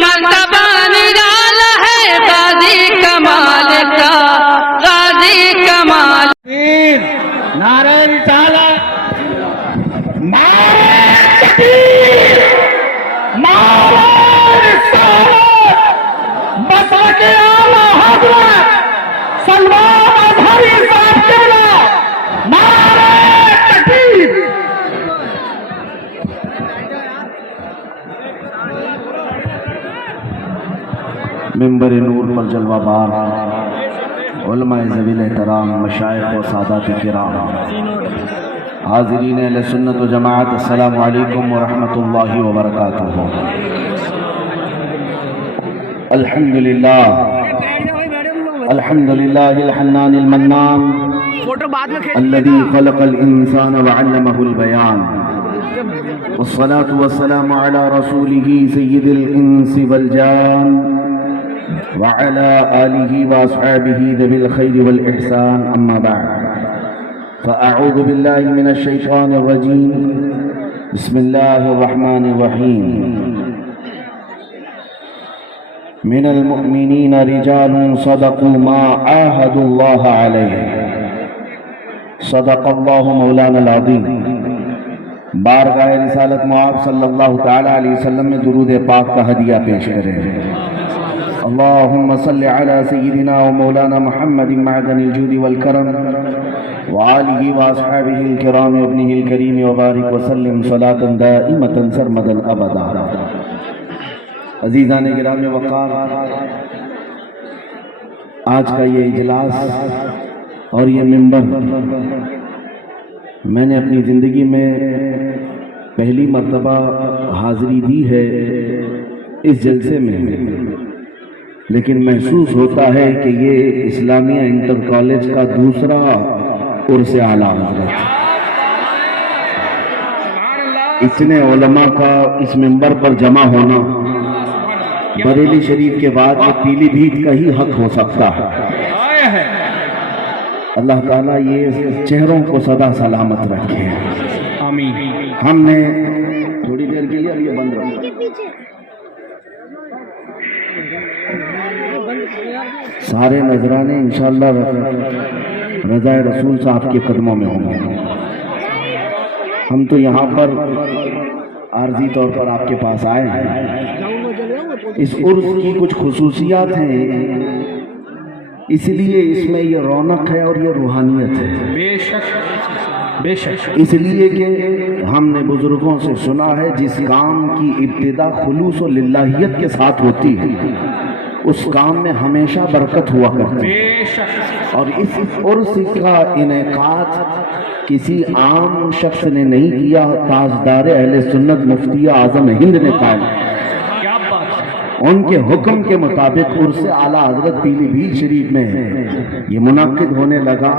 مرتبہ نرالا ہے غازی کمال کا، غازی کمال۔ نعرہ رسالت، نعرہ تکبیر، نعرہ رسالت، مسلک اعلیٰ حضرت سلمان اظہری صاحب قبلہ، نعرہ تکبیر۔ منبر نور پر جلوہ بار علماء ذوی الاحترام، مشائخ و سادات کرام، حاضرین اہل سنت و جماعت، السلام علیکم ورحمۃ اللہ وبرکاتہ۔ الحمدللہ الحنان المنان الذي خلق الانسان وعلمه البيان، والصلاة والسلام على رسوله سید الانس والجان وعلى آلہ واصحابہ ذوی الخیر والإحسان، اما بعد فأعوذ باللہ من الشیطان الرجیم، بسم اللہ الرحمن الرحیم۔ من المؤمنین رجال صدقوا ما عاهدوا اللہ علیہ، صدق اللہ مولانا العظیم۔ بارگاہ رسالت معاب صلی اللہ تعالی علیہ وسلم میں درود پاک کا ہدیہ پیش کریں۔ اللہم صلی علی سیدنا و مولانا محمد معدن الجود والکرم وآلہ واصحابہ الکرام وابنہ الکریم وبارک وسلم صلاة دائمة سرمدا ابدا۔ عزیزان گرام وقار، آج کا یہ اجلاس اور یہ منبر میں نے اپنی زندگی میں پہلی مرتبہ حاضری دی ہے اس جلسے میں، لیکن محسوس ہوتا ہے کہ یہ اسلامیہ انٹر کالج کا دوسرا عرس اعلیٰ حضرت۔ اتنے علماء کا اس منبر پر جمع ہونا بریلی شریف کے بعد یہ پیلی بھیت کا ہی حق ہو سکتا ہے۔ اللہ تعالیٰ یہ چہروں کو سدا سلامت رکھے۔ آمین۔ ہم نے تھوڑی دیر کے لیے اب یہ بند رکھا، سارے نذرانے انشاءاللہ رضا رسول صاحب کے قدموں میں ہوں گے۔ ہم تو یہاں پر عارضی طور پر آپ کے پاس آئے ہیں۔ اس عرس کی کچھ خصوصیات ہیں، اس لیے اس میں یہ رونق ہے اور یہ روحانیت ہے۔ بے شک اس لیے کہ ہم نے بزرگوں سے سنا ہے جس کام کی ابتدا خلوص و للہیت کے ساتھ ہوتی ہے اس کام میں ہمیشہ برکت ہوا کرتی ہے۔ اور اس عرس کا انعقاد کسی عام شخص نے نہیں کیا، تاجدار اہل سنت مفتی اعظم ہند نے قائم ان کے حکم کے مطابق عرس اعلیٰ حضرت پیلی بھیت شریف میں یہ منعقد ہونے لگا۔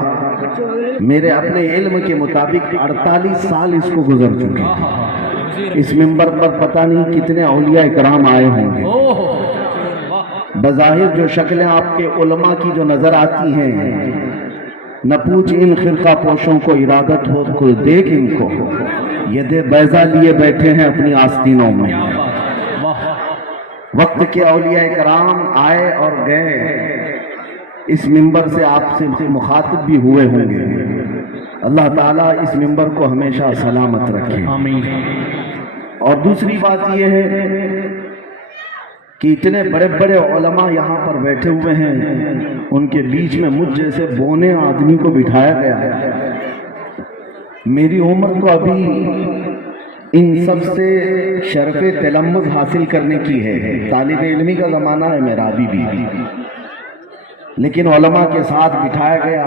میرے اپنے علم کے مطابق 48 سال اس کو گزر چکے۔ اس منبر پر پتہ نہیں کتنے اولیاء کرام آئے ہوں گے۔ بظاہر جو شکلیں آپ کے علماء کی جو نظر آتی ہیں، نہ پوچھ ان خرقہ پوشوں کو ارادت ہو تو دیکھ ان کو، ید بیضا لیے بیٹھے ہیں اپنی آستینوں میں۔ وقت کے اولیاء کرام آئے اور گئے، اس منبر سے آپ سے مخاطب بھی ہوئے ہوں گے۔ اللہ تعالیٰ اس منبر کو ہمیشہ سلامت رکھے۔ اور دوسری بات یہ ہے کہ اتنے بڑے بڑے علماء یہاں پر بیٹھے ہوئے ہیں، ان کے بیچ میں مجھ جیسے بونے آدمی کو بٹھایا گیا ہے۔ میری عمر تو ابھی ان سب سے شرف تلمذ حاصل کرنے کی ہے، طالب علمی کا زمانہ ہے میرا ابھی بھی، لیکن علماء کے ساتھ بٹھایا گیا۔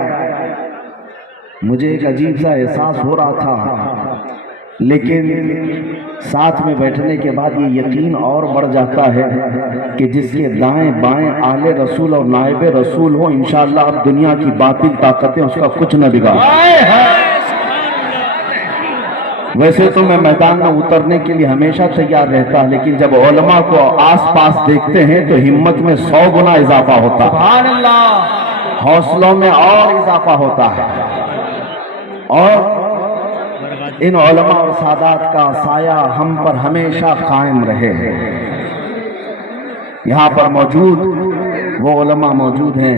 مجھے ایک عجیب سا احساس ہو رہا تھا، لیکن ساتھ میں بیٹھنے کے بعد یہ یقین اور بڑھ جاتا ہے کہ جس کے دائیں بائیں آل رسول اور نائب رسول ہو، انشاءاللہ اب دنیا کی باطل طاقتیں اس کا کچھ نہ بگاڑ۔ ویسے تو میں میدان میں اترنے کے لیے ہمیشہ تیار رہتا، لیکن جب علماء کو آس پاس دیکھتے ہیں تو ہمت میں 100 گنا اضافہ ہوتا ہے، حوصلوں میں اور اضافہ ہوتا ہے۔ اور ان علماء اور سادات کا سایہ ہم پر ہمیشہ قائم رہے۔ یہاں پر موجود وہ علماء موجود ہیں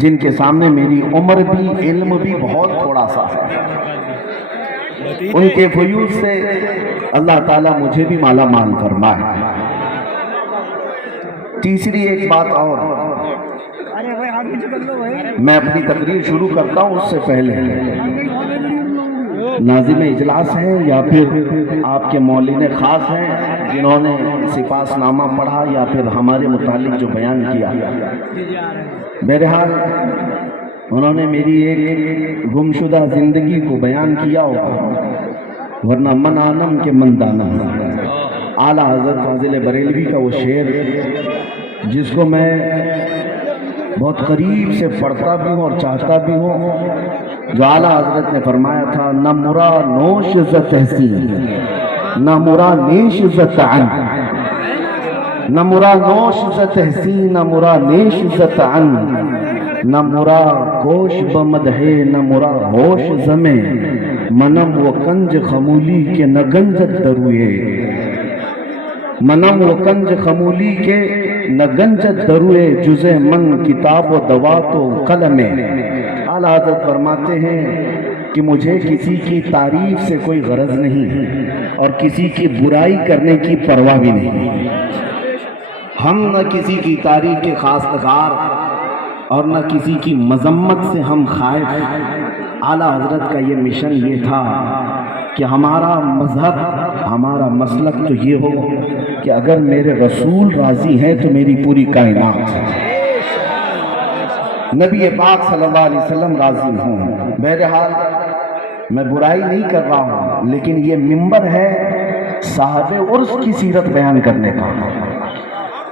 جن کے سامنے میری عمر بھی علم بھی بہت تھوڑا سا ہے، ان کے فیوض سے اللہ تعالیٰ مجھے بھی مالا مال فرمائے۔ تیسری ایک بات اور، میں اپنی تقریر شروع کرتا ہوں اس سے پہلے ناظم اجلاس ہیں یا پھر آپ کے مولین خاص ہیں جنہوں نے سپاس نامہ پڑھا یا پھر ہمارے متعلق جو بیان کیا، بہرحال انہوں نے میری ایک گمشدہ زندگی کو بیان کیا ہوگا، ورنہ من آنم کے من دانم۔ اعلیٰ حضرت فاضل بریلوی کا وہ شعر جس کو میں بہت قریب سے پڑھتا بھی ہوں اور چاہتا بھی ہوں، جو اعلیٰ حضرت نے فرمایا تھا، نہ مرا نوش ز تحسین نہ مرا نیش ز تعن، نہ مرا نوش ز تحسین نہ مرا نیش ز تعن، نہ مرا گوش بمدح نہ مرا ہوش زمیں، منم و کنج خمولی کے نہ گنجت دروئے، منم و کنج خمولی کے نہ گنجت دروئے، جزے من کتاب و دوات و قلم۔ اعلیٰ حضرت فرماتے ہیں کہ مجھے کسی کی تعریف سے کوئی غرض نہیں اور کسی کی برائی کرنے کی پرواہ بھی نہیں۔ ہم نہ کسی کی تعریف کے خواستگار اور نہ کسی کی مذمت سے ہم خائف۔ اعلیٰ حضرت کا یہ مشن یہ تھا کہ ہمارا مذہب ہمارا مسلک تو یہ ہو کہ اگر میرے رسول راضی ہیں تو میری پوری کائنات، نبی پاک صلی اللہ علیہ وسلم راضی ہوں۔ بہرحال میں برائی نہیں کر رہا ہوں، لیکن یہ منبر ہے صاحب عرس کی سیرت بیان کرنے کا۔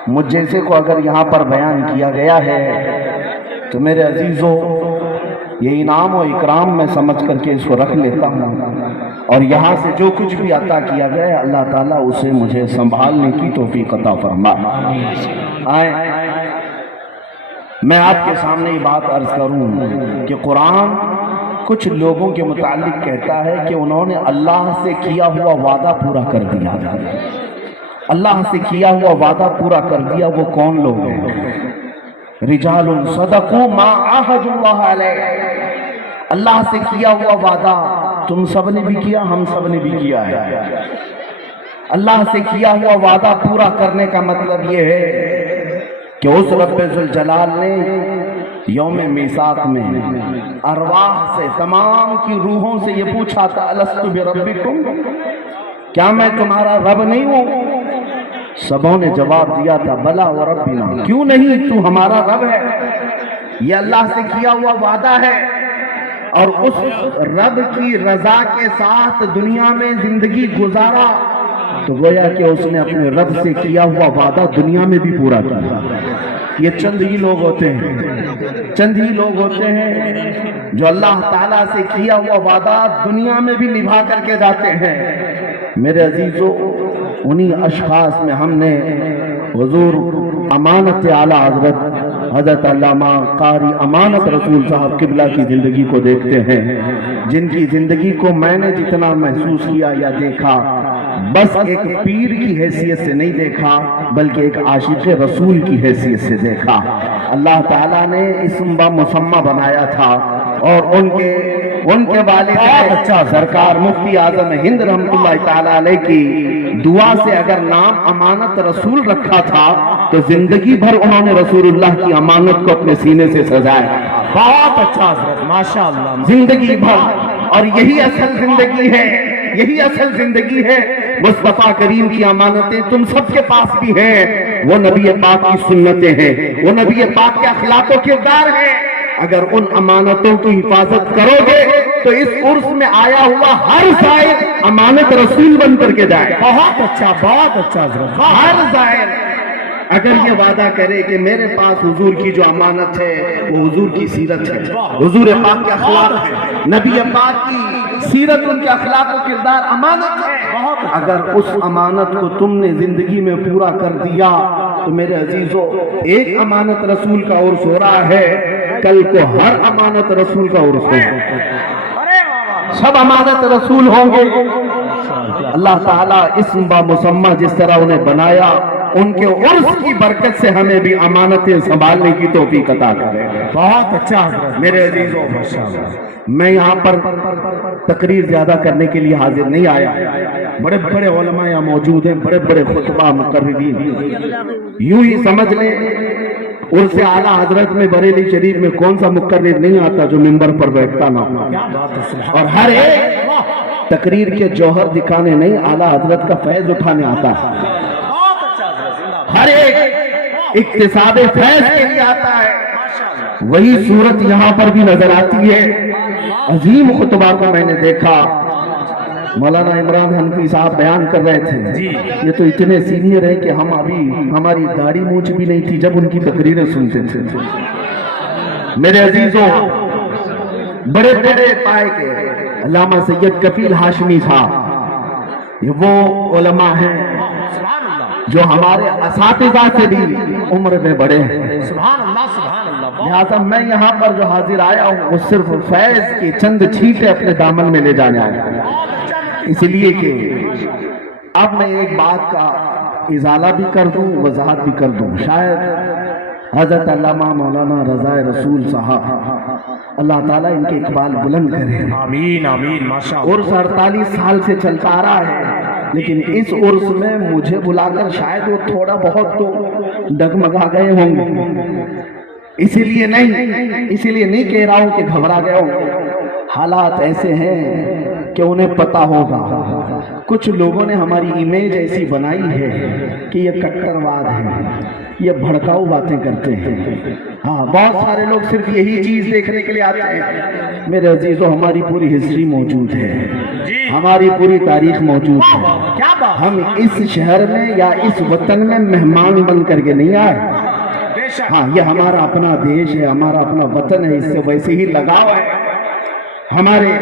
مجھ جیسے کو اگر یہاں پر بیان کیا گیا ہے تو میرے عزیزوں یہ انعام و اکرام میں سمجھ کر کے اس کو رکھ لیتا ہوں، اور یہاں سے جو کچھ بھی عطا کیا گیا ہے اللہ تعالیٰ اسے مجھے سنبھالنے کی توفیق عطا فرمائے۔ آئیں میں آپ کے سامنے یہ بات عرض کروں کہ قرآن کچھ لوگوں کے متعلق کہتا ہے کہ انہوں نے اللہ سے کیا ہوا وعدہ پورا کر دیا۔ اللہ سے کیا ہوا وعدہ پورا کر دیا، وہ کون لوگ ہیں؟ رجال صدقوا ما عاهدوا اللہ علیہ۔ اللہ سے کیا ہوا وعدہ تم سب نے بھی کیا، ہم سب نے بھی کیا ہے۔ اللہ سے کیا ہوا وعدہ پورا کرنے کا مطلب یہ ہے کہ اس رب ذوالجلال نے یوم میثاق میں ارواح سے، تمام کی روحوں سے یہ پوچھا تھا، الست بربکم، کیا میں تمہارا رب نہیں ہوں؟ سبوں نے جواب دیا تھا، بلا وربنا، کیوں نہیں، تو ہمارا رب ہے۔ یہ اللہ سے کیا ہوا وعدہ ہے، اور اس رب کی رضا کے ساتھ دنیا میں زندگی گزارا تو گویا کہ اس نے اپنے رب سے کیا ہوا وعدہ دنیا میں بھی پورا کیا۔ یہ چند ہی لوگ ہوتے ہیں، چند ہی لوگ ہوتے ہیں جو اللہ تعالیٰ سے کیا ہوا وعدہ دنیا میں بھی نبھا کر کے جاتے ہیں۔ میرے عزیزوں، انہی اشخاص میں ہم نے حضور امانت اعلیٰ حضرت علامہ قاری امانت رسول صاحب قبلہ کی زندگی کو دیکھتے ہیں، جن کی زندگی کو میں نے جتنا محسوس کیا یا دیکھا، بس ایک پیر کی حیثیت سے نہیں دیکھا بلکہ ایک عاشق رسول کی حیثیت سے دیکھا۔ اللہ تعالیٰ نے اسم با مسمہ بنایا تھا، اور ان کے والد بچہ سرکار مفتی اعظم ہند رحمۃ اللہ تعالیٰ علیہ کی دعا سے اگر نام امانت رسول رکھا تھا تو زندگی بھر انہوں نے رسول اللہ کی امانت کو اپنے سینے سے سجایا۔ بہت اچھا حضرت، ماشاءاللہ، زندگی بھر۔ اور یہی اصل زندگی ہے، یہی اصل زندگی ہے۔ مصطفیٰ کریم کی امانتیں تم سب کے پاس بھی ہیں، وہ نبی پاک کی سنتیں ہیں، وہ نبی پاک کے اخلاق و کردار ہیں۔ اگر ان امانتوں کی حفاظت کرو گے تو اس عرس میں آیا ہوا ہر زائر امانت رسول بن کر کے جائے۔ بہت اچھا، بہت اچھا حضرت۔ ہر زائر اگر یہ وعدہ کرے کہ میرے پاس حضور کی جو امانت ہے وہ حضور کی سیرت ہے، حضور پاک کے اخلاق ہے، نبی پاک کی سیرت، ان کے اخلاق و کردار امانت ہے، اگر اس امانت کو تم نے زندگی میں پورا کر دیا تو میرے عزیزوں، ایک امانت رسول کا عرس ہو رہا ہے، کل کو ہر امانت رسول کا عرس ہوگا، سب امانت رسول ہوں گے۔ اللہ تعالیٰ اسم با مسمہ جس طرح انہیں بنایا ان کے عرس کی برکت سے ہمیں بھی امانتیں سنبھالنے کی توفیق عطا کرے. بہت اچھا حضرت. میرے عزیزوں، میں یہاں پر تقریر زیادہ کرنے کے لیے حاضر نہیں آیا. بڑے بڑے علماء یہاں موجود ہیں، بڑے بڑے خطبہ مقررین. یوں ہی سمجھ لیں عرس اعلیٰ حضرت میں بریلی شریف میں کون سا مقرر نہیں آتا جو منبر پر بیٹھتا نہ ہو. اور ہر ایک تقریر کے جوہر دکھانے نہیں، اعلیٰ حضرت کا فیض اٹھانے آتا ہے. ہر ایک اکتساب فیض کے لیے آتا ہے. وہی صورت یہاں پر بھی نظر آتی ہے. عظیم خطبہ کو میں نے دیکھا، مولانا عمران حنفی صاحب بیان کر رہے تھے. یہ تو اتنے سینئر ہیں کہ ہم ابھی ہماری داڑھی مونچھ بھی نہیں تھی جب ان کی تقریریں سنتے تھے. میرے عزیزوں، بڑے بڑے پائے کے علامہ سید کفیل ہاشمی صاحب، یہ وہ علماء ہیں جو ہمارے اساتذہ سے بھی عمر میں بڑے ہیں. سبحان اللہ سبحان اللہ. لہٰذا میں یہاں پر جو حاضر آیا ہوں وہ صرف فیض کی چند چھینٹیں اپنے دامن میں لے جانے آیا ہوں، اس لیے کہ اب میں ایک بات کا ازالہ بھی کر دوں، وضاحت بھی کر دوں. شاید حضرت علامہ مولانا رضا رسول صاحب اللہ تعالیٰ ان کے اقبال بلند کرے. آمین آمین. ماشاء اللہ. عرس 48 سال سے چلتا آ رہا ہے، لیکن اس عرس میں مجھے بلا کر شاید وہ تھوڑا بہت تو ڈگمگا گئے ہوں گے. اسی لیے نہیں کہہ رہا ہوں کہ گھبرا گئے ہوں. حالات ایسے ہیں کہ انہیں پتا ہوگا. کچھ لوگوں نے ہماری امیج ایسی بنائی ہے کہ یہ کٹرواد ہے، یہ بھڑکاؤ باتیں کرتے ہیں. ہاں، بہت سارے لوگ صرف یہی چیز دیکھنے کے لیے آتے ہیں. میرے عزیزوں، ہماری پوری ہسٹری موجود ہے، ہماری پوری تاریخ موجود ہے. ہم اس شہر میں یا اس وطن میں مہمان بن کر کے نہیں آئے. ہاں، یہ ہمارا اپنا دیش ہے، ہمارا اپنا وطن ہے، اس سے ویسے ہی لگاؤ ہے. ہمارے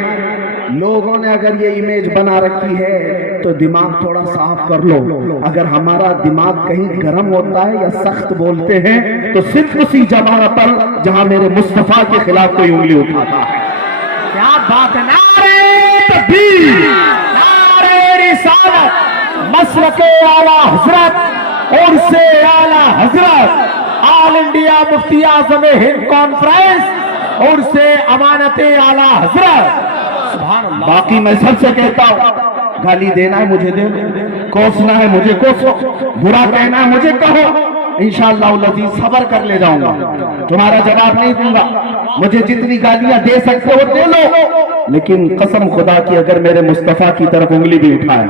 لوگوں نے اگر یہ امیج بنا رکھی ہے تو دماغ تھوڑا صاف کر لو. اگر ہمارا دماغ کہیں گرم ہوتا ہے یا سخت بولتے ہیں تو صرف اسی جگہ پر جہاں میرے مصطفیٰ کے خلاف کوئی انگلی اٹھاتا ہے. کیا بات ہے. نعرہ تکبیر، نعرہ رسالت، مسلک اعلیٰ حضرت اور سے اعلیٰ حضرت، آل انڈیا مفتی اعظم ہند کانفرنس اور سے امانت اعلیٰ حضرت. سبحان اللہ. باقی میں سب سے کہتا ہوں، گالی دینا ہے مجھے دے، کوسنا ہے مجھے کوسو، برا کہنا ہے مجھے کہو. انشاءاللہ العزیز صبر کر لے جاؤں گا، تمہارا جواب نہیں دوں گا. مجھے جتنی گالیاں دے سکتے ہو دے لو، لیکن قسم خدا کی اگر میرے مصطفیٰ کی طرف انگلی بھی اٹھائے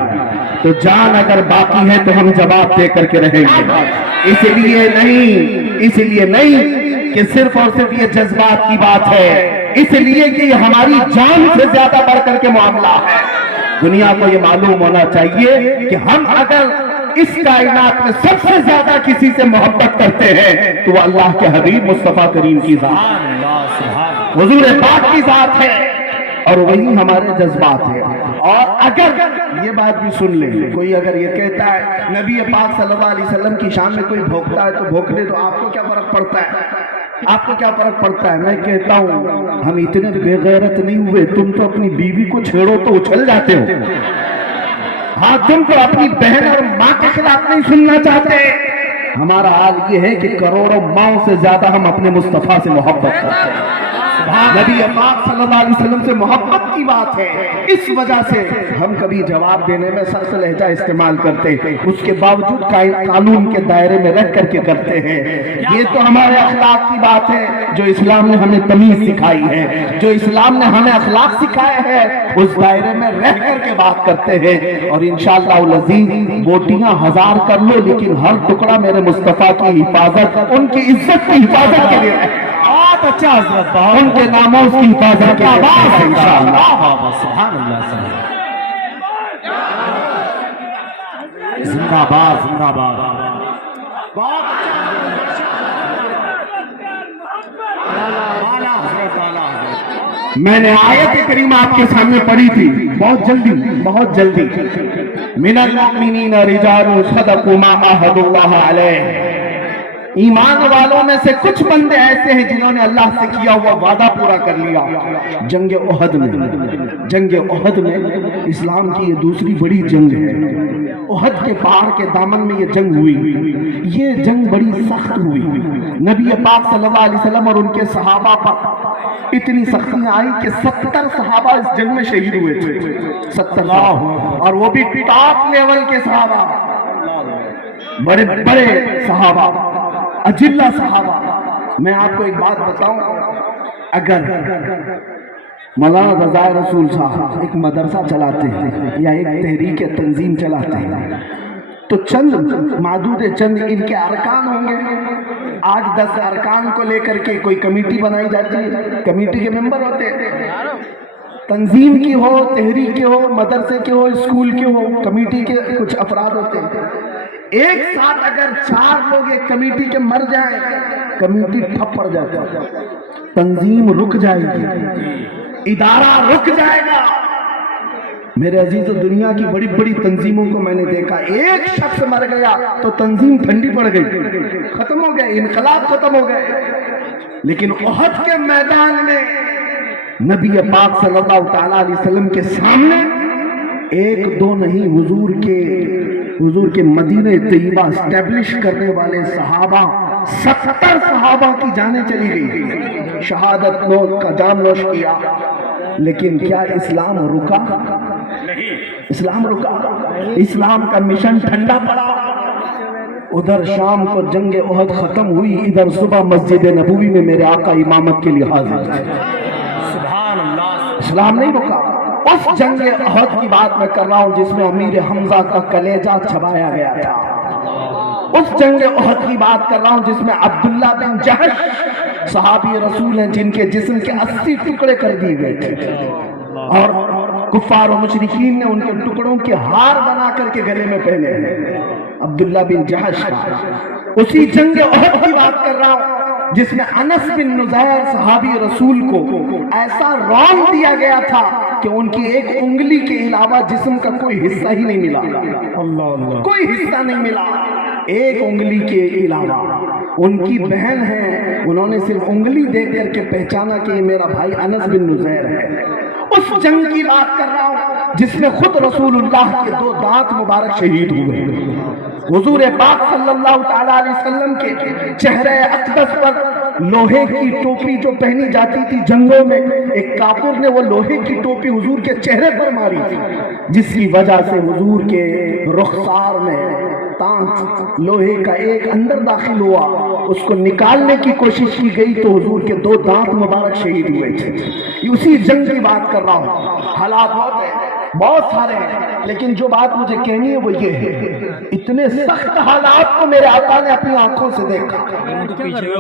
تو جان اگر باقی ہے تو ہم جواب دے کر کے رہیں گے. اس لیے نہیں کہ صرف اور صرف یہ جذبات کی بات ہے، اس لیے کہ یہ ہماری جان سے زیادہ بڑھ کر کے معاملہ ہے. دنیا کو یہ معلوم ہونا چاہیے کہ ہم اگر اس کائنات میں سب سے زیادہ کسی سے محبت کرتے ہیں تو وہ اللہ کے حبیب مصطفیٰ کریم کی ذات، حضور پاک کی ذات ہے، اور وہی ہمارے جذبات ہیں. اور اگر یہ بات بھی سن لیں، کوئی اگر یہ کہتا ہے نبی پاک صلی اللہ علیہ وسلم کی شان میں کوئی بھوکتا ہے تو بھوکنے تو آپ کو کیا فرق پڑتا ہے؟ آپ کو کیا فرق پڑتا ہے؟ میں کہتا ہوں ہم اتنے بے غیرت نہیں ہوئے. تم تو اپنی بیوی کو چھیڑو تو اچھل جاتے ہو. ہاں، تم تو اپنی بہن اور ماں کے خلاف نہیں سننا چاہتے. ہمارا حال یہ ہے کہ کروڑوں ماؤں سے زیادہ ہم اپنے مصطفیٰ سے محبت کرتے ہیں. نبی پاک صلی اللہ علیہ وسلم سے محبت کی بات ہے، اس وجہ سے ہم کبھی جواب دینے میں سخت لہجہ استعمال کرتے ہیں، اس کے باوجود قانون کے دائرے میں رہ کر کے کرتے ہیں. یہ تو ہمارے اخلاق کی بات ہے جو اسلام نے ہمیں تمیز سکھائی ہے، جو اسلام نے ہمیں اخلاق سکھایا ہے، اس دائرے میں رہ کر کے بات کرتے ہیں. اور انشاءاللہ العزیز ووٹیاں 1000 کر لو، لیکن ہر ٹکڑا میرے مصطفیٰ کی حفاظت، ان کی عزت کی حفاظت کے لیے ہے. بہت اچھا حضرت. ان کے ناموں کی حفاظت کے لیے انشاءاللہ. سبحان اللہ. زندہ باد زندہ باد. میں نے آیت کریمہ آپ کے سامنے پڑھی تھی بہت جلدی. من المؤمنین رجال صدقوا ما عاهدوا الله علیہ. ایمان والوں میں سے کچھ بندے ایسے ہیں جنہوں نے اللہ سے کیا ہوا وعدہ پورا کر لیا. جنگ احد میں اسلام کی یہ دوسری بڑی جنگ ہے. احد کے پہاڑ کے دامن میں یہ جنگ ہوئی. یہ جنگ بڑی سخت ہوئی. نبی پاک صلی اللہ علیہ وسلم اور ان کے صحابہ پر اتنی سختیاں آئی کہ 70 صحابہ اس جنگ میں شہید ہوئے تھے. 70 اور وہ بھی ٹاپ لیول کے صحابہ, بڑے بڑے صحابہ, اجلہ صحابہ. میں آپ کو ایک بات بتاؤں, اگر مولانا رضا رسول صاحب ایک مدرسہ چلاتے ہیں یا ایک تحریک تنظیم چلاتے ہیں تو چند معدود چند ان کے ارکان ہوں گے. 8-10 ارکان کو لے کر کے کوئی کمیٹی بنائی جاتی ہے, کمیٹی کے ممبر ہوتے ہیں. تنظیم کی ہو, تحریک کی ہو, مدرسے کے ہو, اسکول کے ہو, کمیٹی کے کچھ افراد ہوتے ہیں. ایک ساتھ اگر 4 لوگ ایک کمیٹی کے مر جائیں, کمیٹی ٹھپ پڑ جاتی ہے, تنظیم رک جائے گی, ادارہ رک جائے گا. میرے عزیز, دنیا کی بڑی بڑی تنظیموں کو میں نے دیکھا, ایک شخص مر گیا تو تنظیم ٹھنڈی پڑ گئی, ختم ہو گئے, انقلاب ختم ہو گئے. لیکن احد کے میدان میں نبی پاک صلی اللہ تعالی علیہ وسلم کے سامنے 1-2 نہیں, حضور کے مدینہ طیبہ اسٹیبلش کرنے والے صحابہ 70 صحابہ کی جانیں چلی گئی, شہادت نوش کا جام نوش کیا. لیکن کیا اسلام رکا؟ اسلام رکا؟ اسلام کا مشن ٹھنڈا پڑا. ادھر شام کو جنگ احد ختم ہوئی, ادھر صبح مسجد نبوی میں میرے آقا امامت کے لیے حاضر تھے. اسلام نہیں رکا. اس جنگ احد کی بات میں کر رہا ہوں جس میں امیر حمزہ کا کلیجہ چبایا گیا تھا. اس جنگ احد کی بات کر رہا ہوں جس میں عبداللہ بن جہش صحابی رسول ہیں جن کے جسم کے 80 ٹکڑے کر دیے گئے تھے, اور کفار و مشرکین نے ان کے ٹکڑوں کے ہار بنا کر کے گلے میں پہنے ہیں. عبداللہ بن جہش کا اسی جنگ احد کی بات کر رہا ہوں جس میں انس بن نزیر صحابی رسول کو ایسا رون دیا گیا تھا کہ ان کی ایک انگلی کے علاوہ جسم کا کوئی حصہ ہی نہیں ملا, کوئی حصہ نہیں ملا, ایک انگلی کے علاوہ. ان کی بہن ہے, انہوں نے صرف انگلی دیکھ کر کے پہچانا کہ یہ میرا بھائی انس بن نزیر ہے. اس جنگ کی بات کر رہا ہوں جس میں خود رسول اللہ کے 2 دانت مبارک شہید ہوئے. حضور پاک صلی اللہ تعالی علیہ وسلم کے چہرے اقدس پر لوہے کی ٹوپی جو پہنی جاتی تھی جنگوں میں, ایک کافر نے وہ لوہے کی ٹوپی حضور کے چہرے پر ماری تھی, جس کی وجہ سے حضور کے رخسار میں تانچ لوہے کا ایک اندر داخل ہوا. اس کو نکالنے کی کوشش کی گئی تو حضور کے 2 دانت مبارک شہید ہوئے تھے. اسی جنگ کی بات کر رہا ہوں. حالات بہت سارے ہیں, لیکن جو بات مجھے کہنی ہے وہ یہ ہے, اتنے سخت حالات کو میرے آقا نے اپنی آنکھوں سے دیکھا.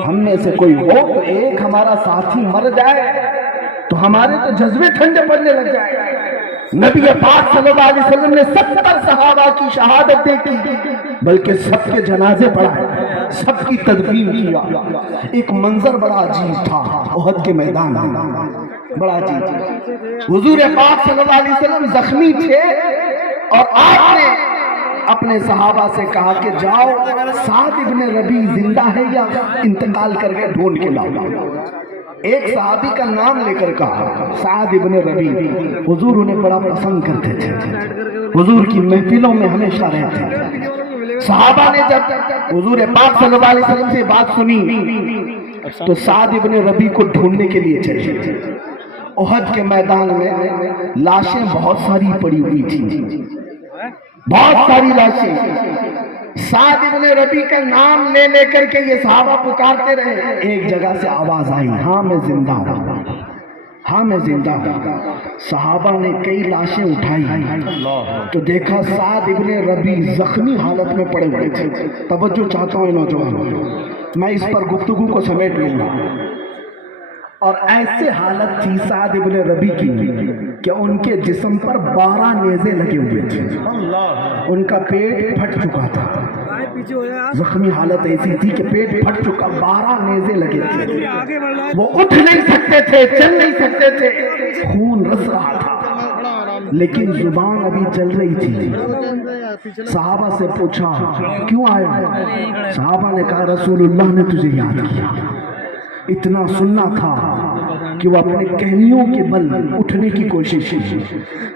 ہم میں سے کوئی ہو تو ایک ہمارا ساتھی مر جائے تو ہمارے تو جذبے ٹھنڈے پڑنے لگ جائے. نبی پاک صلی اللہ علیہ وسلم نے 70 صحابہ کی شہادت دیکھی, بلکہ سب کے جنازے پڑھائے, سب کی تدفین کیا. ایک منظر بڑا عجیب تھا احد کے میدان میں, بڑا عجیب. حضور پاک صلی اللہ علیہ وسلم زخمی تھے اور آپ نے اپنے صحابہ سے کہا کہ جاؤ سعد ابن ربیع زندہ ہے یا انتقال کر کے ڈھونڈ کے لاؤ. ایک صحابی کا نام لے کر کہا سعد ابن ربیع. حضور انہیں بڑا پسند کرتے تھے, حضور کی محفلوں میں ہمیشہ رہتے تھے. صحابہ نے جب حضور پاک صلی اللہ علیہ وسلم سے بات سنی تو سعد ابن ربیع کو ڈھونڈنے کے لیے چلے. احد کے میدان میں لاشیں بہت ساری پڑی ہوئی تھی, بہت ساری لاشیں. سعد ابن ربیع کا نام لے لے کر کے یہ صحابہ پکارتے رہے. ایک جگہ سے آواز آئی, ہاں میں زندہ ہوں, ہاں میں زندہ ہوں. صحابہ نے کئی لاشیں اٹھائی تو دیکھا سعد ابن ربیع زخمی حالت میں پڑے ہوئے تھے. توجہ چاہتا ہوں نوجوانوں, میں اس پر گفتگو کو سمیٹ لوں گا. اور ایسے حالت تھی سعد ابن ربیع کی کہ ان کے جسم پر 12 نیزے لگے ہوئے تھے, ان کا پیٹ پھٹ چکا تھا. زخمی حالت ایسی تھی کہ پیٹ پھٹ چکا, 12 نیزے لگے تھے. وہ اٹھ نہیں سکتے تھے, چل نہیں سکتے تھے, خون رس رہا تھا, لیکن زبان ابھی چل رہی تھی. صحابہ سے پوچھا کیوں آئے؟ صحابہ نے کہا رسول اللہ نے تجھے یاد کیا. اتنا سننا تھا کہ وہ اپنے کہنیوں کے بل اٹھنے کی کوشش کی.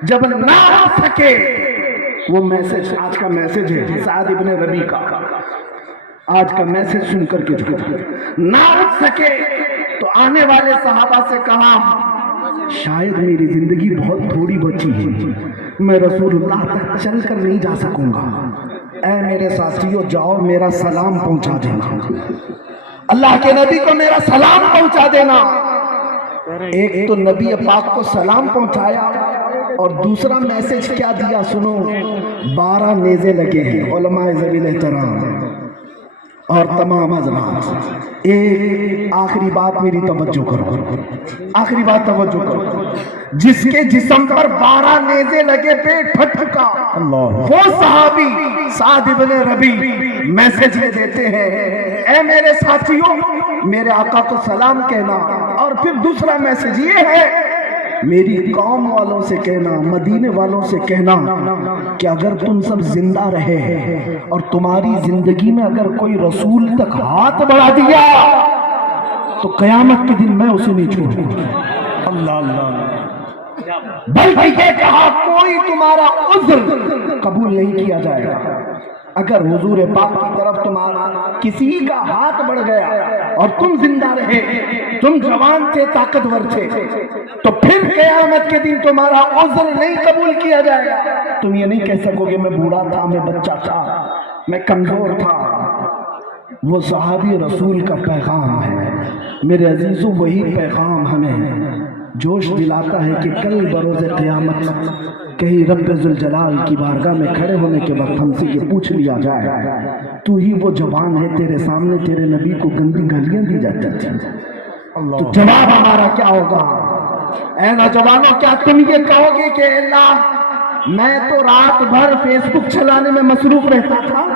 جب نہ آ سکے وہ میسج آج کا میسج ہے سعد ابن ربی کا، آج کا میسج سن کر کے نہ اٹھ سکے تو آنے والے صحابہ سے کہا شاید میری زندگی بہت تھوڑی بچی ہے، میں رسول اللہ تک چل کر نہیں جا سکوں گا، اے میرے ساتھیوں جاؤ میرا سلام پہنچا دینا، اللہ کے نبی کو میرا سلام پہنچا دینا۔ ایک تو نبی پاک کو سلام پہنچایا اور دوسرا میسج کیا دیا سنو، 12 نیزے لگے ہیں علماء ذویل احترام اور تمام حضرات۔ ایک آخری بات میری توجہ کرو، آخری بات توجہ کرو، جس کے جسم پر 12 نیزے لگے پیٹ پھٹ چکا وہ صحابی سعد ابن ربی میسج یہ دیتے ہیں اے میرے ساتھیوں میرے آقا کو سلام کہنا، اور پھر دوسرا میسج یہ ہے میری قوم والوں سے کہنا، مدینے والوں سے کہنا کہ اگر تم سب زندہ رہے اور تمہاری زندگی میں اگر کوئی رسول تک ہاتھ بڑھا دیا تو قیامت کے دن میں اسے نہیں چھوڑوں گا۔ اللہ اللہ، بلکہ یہ کہا کوئی تمہارا عذر قبول نہیں کیا جائے گا۔ اگر حضور پاک کی طرف تمہارا کسی کا ہاتھ بڑھ گیا اور تم زندہ رہے، تم جوان تھے، طاقتور تھے، تو پھر قیامت کے دن تمہارا عذر نہیں قبول کیا جائے گا۔ تم یہ نہیں کہہ سکو گے میں بوڑھا تھا، میں بچہ تھا، میں کمزور تھا۔ وہ صحابی رسول کا پیغام ہے میرے عزیزوں، وہی پیغام ہمیں جوش دلاتا ہے کہ کل بروز قیامت کہیں رب ذوالجلال کی بارگاہ میں کھڑے ہونے کے وقت ہم سے یہ پوچھ لیا جائے تو ہی وہ جوان ہے، تیرے سامنے تیرے نبی کو گندی گالیاں دی جاتی تھیں، تو جواب ہمارا کیا ہوگا؟ اے نوجوانوں، کیا تم یہ کہو گے کہ اللہ میں تو رات بھر فیس بک چلانے میں مصروف رہتا تھا،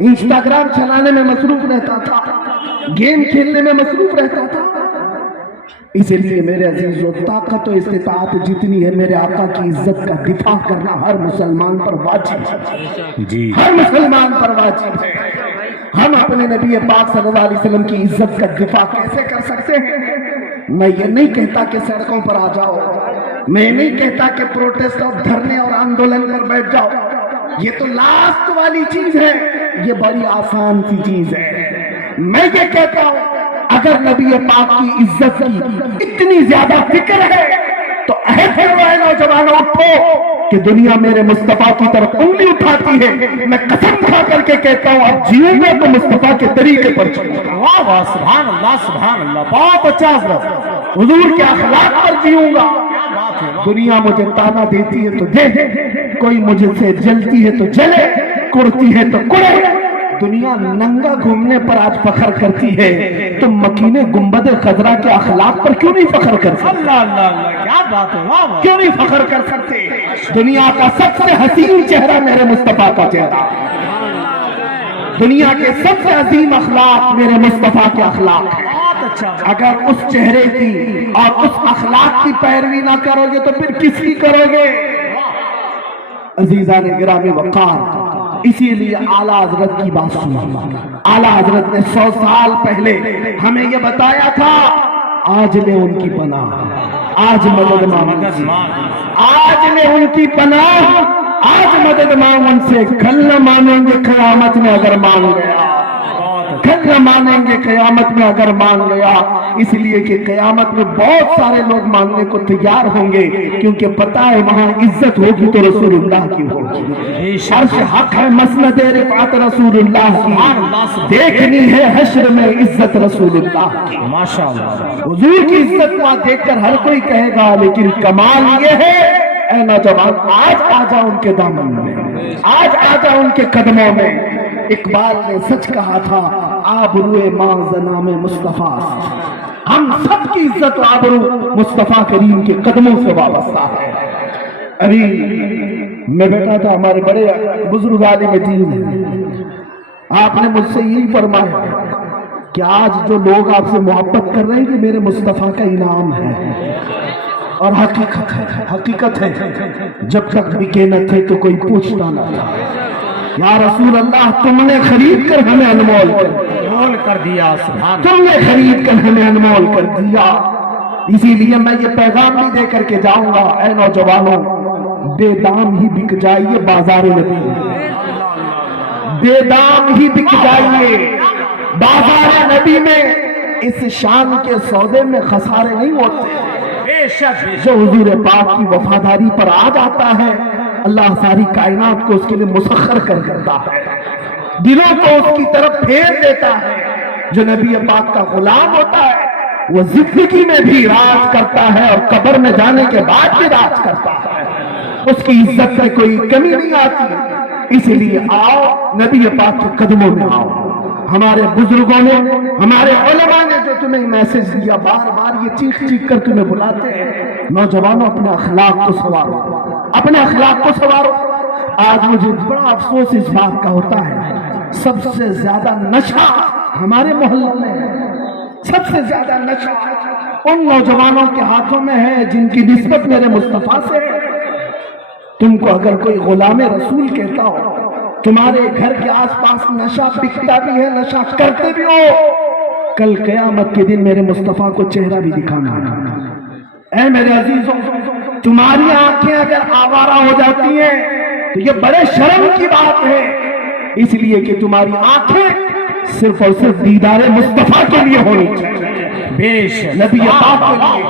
انسٹاگرام چلانے میں مصروف رہتا تھا، گیم کھیلنے میں مصروف رہتا تھا؟ اسی لیے میرے عزیزو طاقت و استطاعت جتنی ہے میرے آقا کی عزت کا دفاع کرنا ہر مسلمان پر واجب ہے، جی ہر مسلمان پر واجب ہے۔ ہم اپنے نبی پاک صلی اللہ علیہ وسلم کی عزت کا دفاع کیسے کر سکتے ہیں؟ میں یہ نہیں کہتا کہ سڑکوں پر آ جاؤ، میں نہیں کہتا کہ پروٹیسٹ اور دھرنے اور آندولن پر بیٹھ جاؤ، یہ تو لاسٹ والی چیز ہے، یہ بڑی آسان سی چیز ہے۔ میں یہ کہتا ہوں اگر نبی پاک کی عزت کی اتنی زیادہ فکر ہے تو عہد کرو اے نوجوانوں اٹھو کہ دنیا میرے مصطفیٰ کی طرف انگلی اٹھاتی ہے، میں قسم کھا کر کے کہتا ہوں اب جیوں گا تو مصطفیٰ کے طریقے پر چلوں گا۔ واہ واہ، سبحان اللہ سبحان اللہ، بہت اچھا حضرت، حضور کے اخلاق پر جیوں گا۔ دنیا مجھے تانا دیتی ہے تو دے، کوئی مجھے سے جلتی ہے تو جلے، کڑتی ہے تو کڑے، دنیا ننگا گھومنے پر آج فخر کرتی ہے، تم مکین گنبد خضرا کے اخلاق پر کیوں نہیں فخر کر سکتے؟ اللہ اللہ اللہ، کیا بات ہے، کیوں نہیں فخر کر سکتے؟ دنیا کا سب سے حسین چہرہ میرے مصطفیٰ کا چہرہ، دنیا کے سب سے عظیم اخلاق میرے مصطفیٰ کے اخلاق ہیں۔ اگر اس چہرے کی اور اس اخلاق کی پیروی نہ کرو گے تو پھر کس کی کرو گے؟ عزیزان گرامی وقار، اسی لیے اعلیٰ حضرت کی بات سنو۔ اعلیٰ حضرت نے 100 سال پہلے ہمیں یہ بتایا تھا، آج لے ان کی پناہ، آج مدد مانگ، آج لے ان کی پناہ، آج مدد مانگ ان سے، کل نہ مانیں گے قیامت میں اگر مان گیا، کل نہ مانیں گے قیامت میں اگر مان گیا۔ اس لیے کہ قیامت میں بہت سارے لوگ ماننے کو تیار ہوں گے، کیونکہ پتہ ہے وہاں عزت ہوگی تو رسول اللہ کی ہوگی، عرش حق ہے مسند رفعت رسول اللہ کی، دیکھنی ہے حشر میں عزت رسول اللہ کی۔ ماشاءاللہ، حضور کی عزت کو دیکھ کر ہر کوئی کہے گا، لیکن کمال یہ ہے اے نوجوان آج آ جا ان کے دامن میں، آج آ جا ان کے قدموں میں۔ اقبال نے سچ کہا تھا، آبروئے ماں زنام مصطفیٰ، ہم سب کی عزت و آبرو مصطفیٰ کریم کے قدموں سے وابستہ ہے۔ ابھی میں بیٹھا تھا، ہمارے بڑے بزرگ عالم دین ہیں، آپ نے مجھ سے یہی فرمایا کہ آج جو لوگ آپ سے محبت کر رہے ہیں کہ میرے مصطفیٰ کا انعام ہے، اور حقیقت ہے جب تک بکے نہ تھے تو کوئی پوچھتا نہ تھا، یا رسول اللہ تم نے خرید کر ہمیں انمول کر دیا، تم نے خرید کر ہمیں انمول کر دیا۔ اسی لیے میں یہ پیغام بھی دے کر کے جاؤں گا، اے نوجوانوں بے دام ہی بک جائیے بازار نبی میں، بے دام ہی بک جائیے بازار نبی میں، اس شان کے سودے میں خسارے نہیں ہوتے۔ بے شک جو حضور پاک کی وفاداری پر آ جاتا ہے اللہ ساری کائنات کو اس کے لیے مسخر کر دیتا ہے، دلوں کو اس کی طرف پھیر دیتا ہے۔ جو نبی پاک کا غلام ہوتا ہے وہ زندگی میں بھی راج کرتا ہے اور قبر میں جانے کے بعد بھی راج کرتا ہے، اس کی عزت میں کوئی کمی نہیں آتی۔ اس لیے آؤ نبی پاک کے قدموں میں آؤ۔ ہمارے بزرگوں نے، ہمارے علماء نے جو تمہیں میسج دیا، بار بار یہ چیخ چیخ کر تمہیں بلاتے ہیں، نوجوانوں اپنے اخلاق کو سنوارو، اپنے اخلاق کو سنوارو۔ آج مجھے بڑا افسوس اس بات کا ہوتا ہے، سب سے زیادہ نشہ ہمارے محلوں میں ہے، سب سے زیادہ نشہ ان نوجوانوں کے ہاتھوں میں ہے جن کی نسبت میرے مصطفیٰ سے ہے۔ تم کو اگر کوئی غلام رسول کہتا ہو، تمہارے گھر کے آس پاس نشہ بکتا بھی ہے، نشہ کرتے بھی ہو، کل قیامت کے دن میرے مصطفیٰ کو چہرہ بھی دکھانا ہے۔ اے میرے عزیزوں، تمہاری آنکھیں اگر آوارہ ہو جاتی ہیں تو یہ بڑے شرم کی بات ہے، اس لیے کہ تمہاری آنکھیں صرف اور صرف دیدار مصطفیٰ کے لیے ہونی چاہیے، بے شک نبی پاک کے لیے۔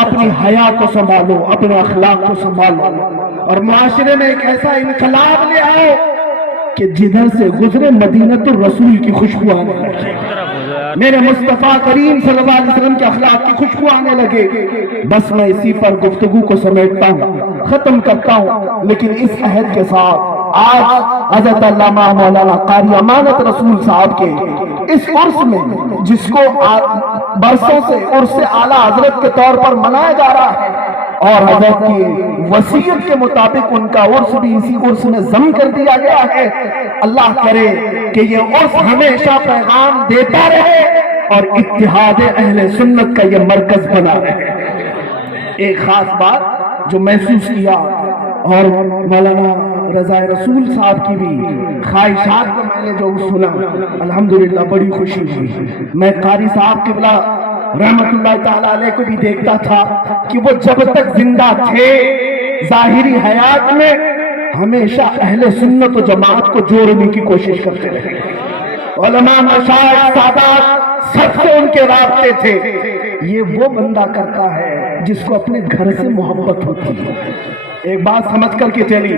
اپنی حیا کو سنبھالو، اپنے اخلاق کو سنبھالو، اور معاشرے میں ایک ایسا انقلاب لے آؤ کہ جدھر سے گزرے مدینۃ الرسول کی خوشبو آنے لگے، میرے مصطفیٰ کریم صلی اللہ علیہ وسلم کے اخلاق کی خوشبو آنے لگے۔ بس میں اسی پر گفتگو کو سمیٹتا ہوں، ختم کرتا ہوں، لیکن اس عہد کے ساتھ آج حضرت علامہ مولانا قاری امانت رسول صاحب کے اس عرس میں، جس کو برسوں سے عرس اعلیٰ حضرت کے طور پر منایا جا رہا ہے، اور حضرت کی وصیت کے مطابق ان کا عرس بھی اسی عرس میں ضم کر دیا گیا ہے۔ اللہ کرے کہ یہ عرس ہمیشہ پیغام دیتا رہے اور اتحاد اہل سنت کا یہ مرکز بنا رہے۔ ایک خاص بات جو محسوس کیا، اور مولانا رضا رسول صاحب کی بھی خواہشات کو میں نے جو سنا، الحمدللہ بڑی خوشی ہوئی۔ میں قاری صاحب قبلہ رحمت اللہ تعالیٰ علیہ کو بھی دیکھتا تھا کہ وہ جب تک زندہ تھے ظاہری حیات میں ہمیشہ اہل سنت و جماعت کو جوڑنے کی کوشش کرتے رہے۔ علماء، مشائخ، سادات سب سے ان کے رابطے تھے۔ یہ وہ بندہ کرتا ہے جس کو اپنے گھر سے محبت ہوتی ہے، ایک بات سمجھ کر کے چلی،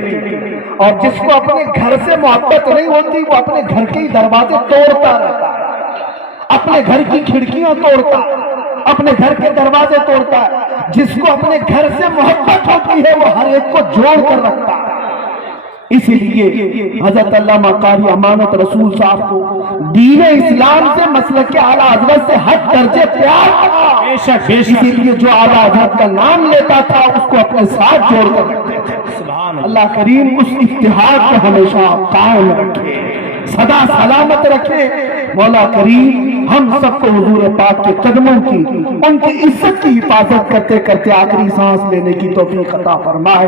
اور جس کو اپنے گھر سے محبت نہیں ہوتی وہ اپنے گھر کے دروازے توڑتا رہتا ہے، اپنے گھر کی کھڑکیاں توڑتا، اپنے گھر کے دروازے توڑتا ہے۔ جس کو اپنے گھر سے محبت ہوتی ہے وہ ہر ایک کو جوڑ کر رکھتا ہے۔ اسی لیے حضرت علامہ قاری امانت رسول صاحب کو دین اسلام سے، مسلک اعلیٰ حضرت سے حد درجے پیار تھا۔ بے شک بے شک اسی لیے جو اعلیٰ حضرت کا نام لیتا تھا اس کو اپنے ساتھ جوڑ کر رکھتے تھے۔ سبحان اللہ۔ اللہ کریم اس اتحاد کو ہمیشہ قائم رکھے، سدا سلامت رکھے۔ مولا کریم ہم سب کو حضور پاک کے قدموں کی، ان کی عزت کی حفاظت کرتے کرتے آخری سانس لینے کی توفیق عطا فرمائے۔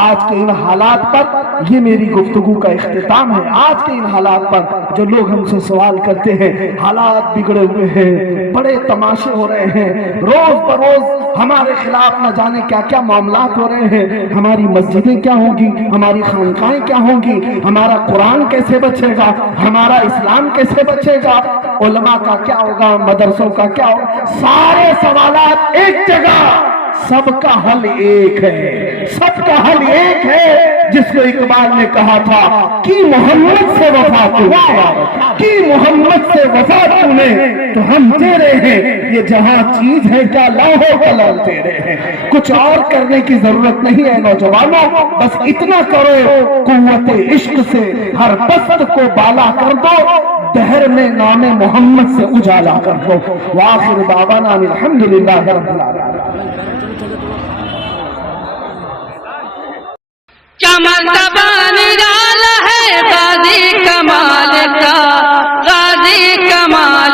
آج کے ان حالات پر یہ میری گفتگو کا اختتام ہے۔ آج کے ان حالات پر جو لوگ ہم سے سوال کرتے ہیں، حالات بگڑے ہوئے ہیں، بڑے تماشے ہو رہے ہیں، روز بروز ہمارے خلاف نہ جانے کیا کیا معاملات ہو رہے ہیں، ہماری مسجدیں کیا ہوں گی، ہماری خانقاہیں کیا ہوں گی، ہمارا قرآن کیسے بچے گا، ہمارا اسلام کیسے بچے گا، علماء کا کیا ہوگا، مدرسوں کا کیا ہوگا، سارے سوالات ایک جگہ، سب کا حل ایک ہے، سب کا حل ایک ہے، جس کو اقبال نے کہا تھا کہ محمد سے وفا تو کہ محمد سے وفا تو نے تو ہم تیرے ہیں، یہ جہاں چیز ہے کیا لاہو قلم تیرے ہیں۔ کچھ اور کرنے کی ضرورت نہیں ہے نوجوانوں، بس اتنا کرو قوت عشق سے ہر پست کو بالا کر دو، دہر میں نام محمد سے اجالا کر دو۔ وآخر دعوانا الحمدللہ رب العالمین۔ کیا مرتبہ